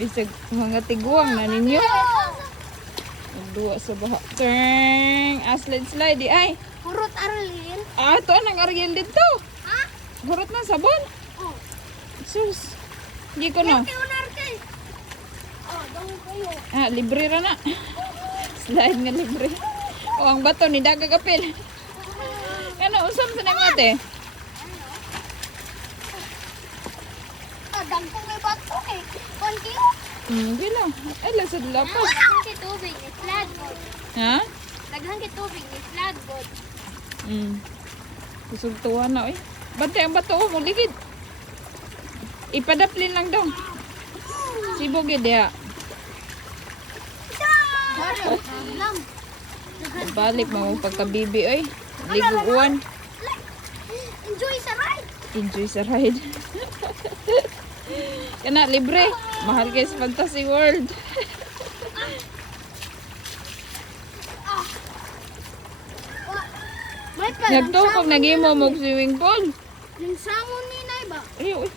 Bisag mga tiguang na ninyo. Nagduwa sa baha. Turn. Slide di ay. Hurot Arlene. Ito anang Ariel dito. Ha? Hurot na sabon. Oh. Sus. Hindi ko no. Unarte. Oh, dong kayo. Libre ra na. Slide nga libre. O ang bato ni Dagagapil. Ano, usam sa nang ate? Dagkong may bato eh. Konti. Hindi lang. Ay, lasad lapas. Daghang kay tubig ni flat god. Ha? Daghang kay tubig ni flat god. Kusog tuwa na eh. Bantay ang bato mo, ligid. Ipadaplin lang daw. Sibog yun diha. Lam. Balik mo pagkabibi oy. Liguan. Enjoy sa ride. Enjoy sa ride. Kana libre. Mahal kayo sa Fantasy World. May pala. Nagtukog nagimo mo swimming pool. Yung samon ni Nay ba? Ayaw eh.